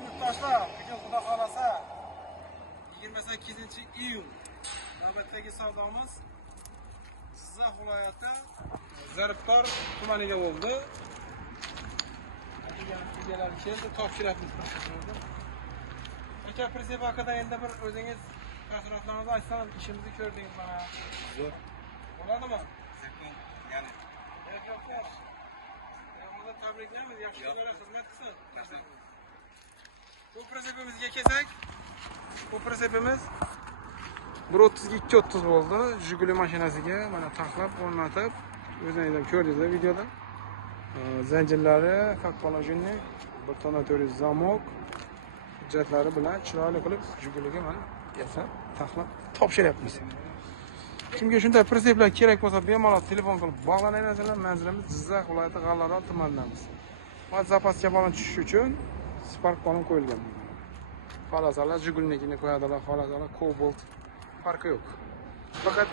Yurtdoshlar, bugun Xudo xolasa 28-iyun navbatdagi savdomiz Jizzax viloyati Zaribtor tumaniga bo'ldi. Egalar keldi, topshiramiz. Aka Prezident haqida endi bir o'zingiz taassurotlaringizni aytsangiz, ishimizni ko'rdingiz mana. Zo'r. Bo'ladimi? Yani. Yaxshi. Tabriklaymiz, yaxshi kunlar xizmat qilsin. Rahmat. Bu prensipimizga kelsak, bu prinsipimiz 1.32-2.30 bo'ldi. Jiguli mashinasiga mana taxlab o'rnatib, o'zingiz ko'rdingiz videoda. Zanjirlari, как положение, bir tonatori zamok hujjatlari bilan chiroyli qilib Jiguliga mana yasab, taxlab topshiryapmiz. Kimga shunday prinsiplar kerak bo'lsa, bemalol telefon qilib bog'lanasizlar. Manzilimiz Jizzax viloyati G'allaorol tumanidamiz. Va zapasga balon tushish uchun Spark balon qo'yilgan. Xolasalar Jigulnikini qo'yadilar, xolasalar Cobalt farqi yo'q. Faqat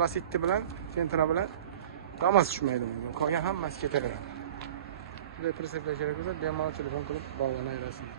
Lacetti bilan, Gentra bilan Damas tushmaydi. Qolgan hammasi ketaveradi. Bunday prinsiplar kerak bo'lsa, bemalol telefon qilib bog'lanaverasizlar.